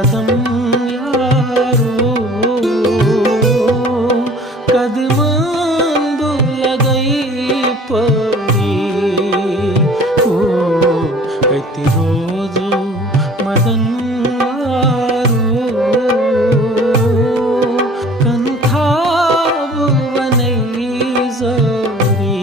कदम यारो कदमान लगई पड़ी ओ ऐति रोज मदन यारो कंथा बनई जरी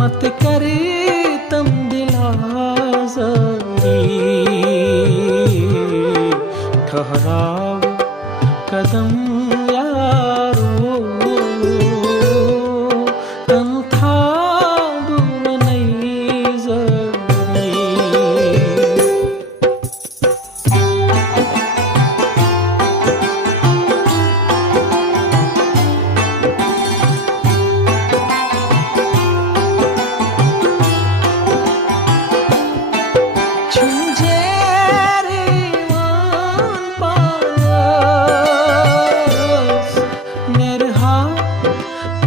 मत करे तम दिलाज़री ठहराव कदम यारो कंथा बनई जरी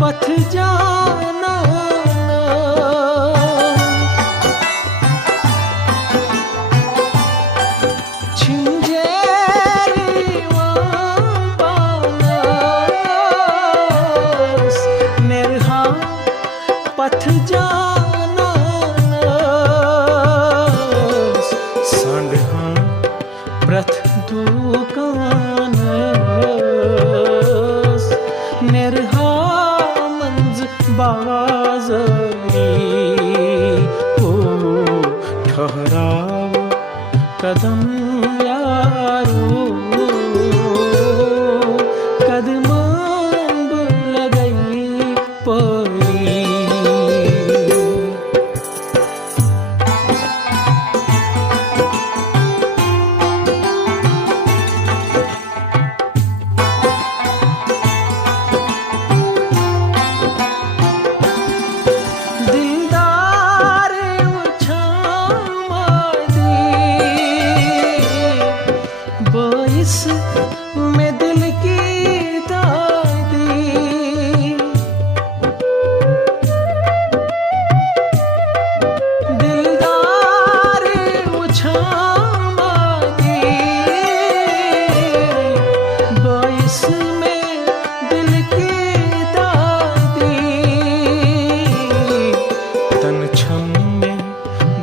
पथ जाना छिंजेरी पानस निर्हा पथ जाना संडहा प्रथ दुकानस निर्हा बाज़री ओ ठहराव कदम यारो कदमान लगई पड़ी में दिल की दादी दिलदार उछामादी 22 में दिल की दादी तन छम में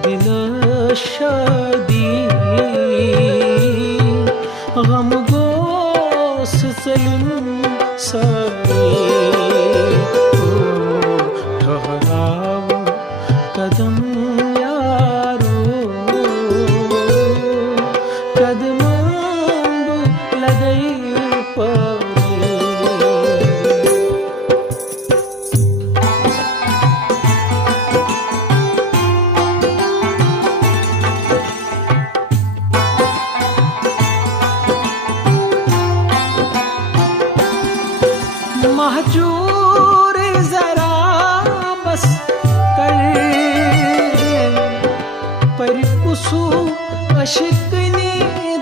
दिल शादी गम गोस सलिम सरी ठहराव कदम यारो कदमान लगई पड़ी महजूर जरा बस कर पर कुसू अशिकनी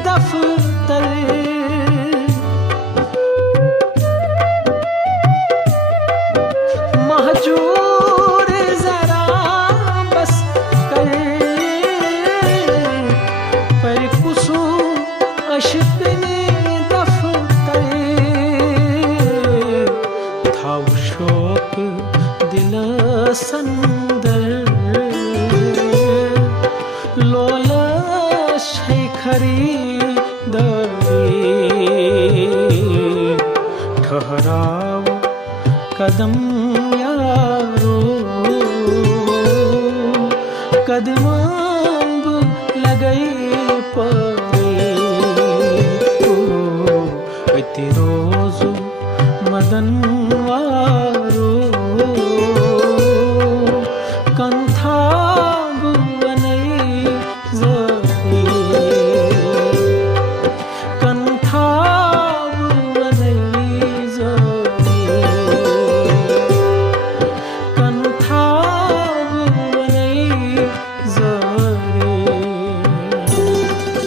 दफ्तर महजूर जरा बस कर पर कुसू अशिकनी शोक दिल संदर लोल शेखरी ठहराव कदम यारो कदम